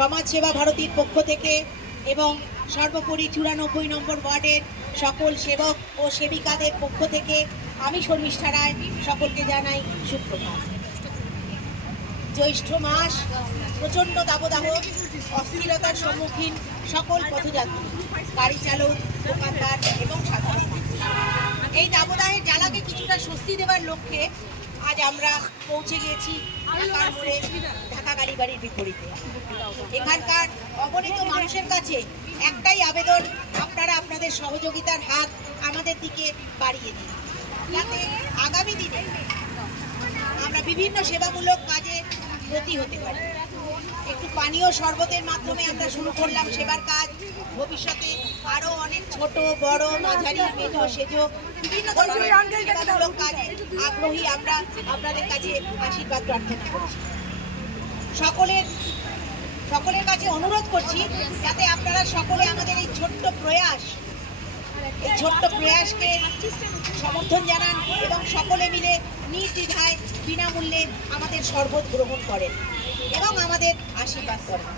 সমাজ সেবা ভারতীর পক্ষ থেকে এবং সর্বোপরি 94 নম্বর ওয়ার্ডের সকল সেবক ও সেবিকাদের পক্ষ থেকে আমি শর্মিষ্ঠা রায় সকলকে জানাই সুপ্রভাত। জ্যৈষ্ঠ মাস, প্রচণ্ড দাবদাহ, অস্থিরতার সম্মুখীন সকল পথযাত্রী, গাড়ি চালক, দোকানদার এবং সাধারণ মানুষ। এই দাবদাহের জ্বালাকে কিছুটা স্বস্তি দেওয়ার লক্ষ্যে আজ আমরা পৌঁছে গিয়েছি ঢাকার মোড়ে ঢাকা কালীবাড়ির বিপরীতে। এখানকার অগণিত মানুষের কাছে একটাই আবেদন, আপনারা আপনাদের সহযোগিতার হাত আমাদের দিকে বাড়িয়ে দিন, যাতে আগামী দিনে আমরা বিভিন্ন সেবামূলক কাজে ব্রতী হতে পারি। একটু পানীয় শরবতের মাধ্যমে আমরা শুরু করলাম সেবার কাজ। ভবিষ্যতে আরও অনেক ছোট বড় মাঝারি মেজো সেজো বিভিন্ন ধরনের সেবামূলক কাজে আগ্রহী আমরা আপনাদের কাছে আশীর্বাদ প্রার্থনা করছি। সকলের কাছে অনুরোধ করছি যাতে আপনারা সকলে আমাদের এই ছোট্ট প্রয়াসকে সমর্থন জানান এবং সকলে মিলে নির্দ্বিধায় বিনামূল্যে আমাদের শরবত গ্রহণ করেন এবং আমাদের আশীর্বাদ করেন।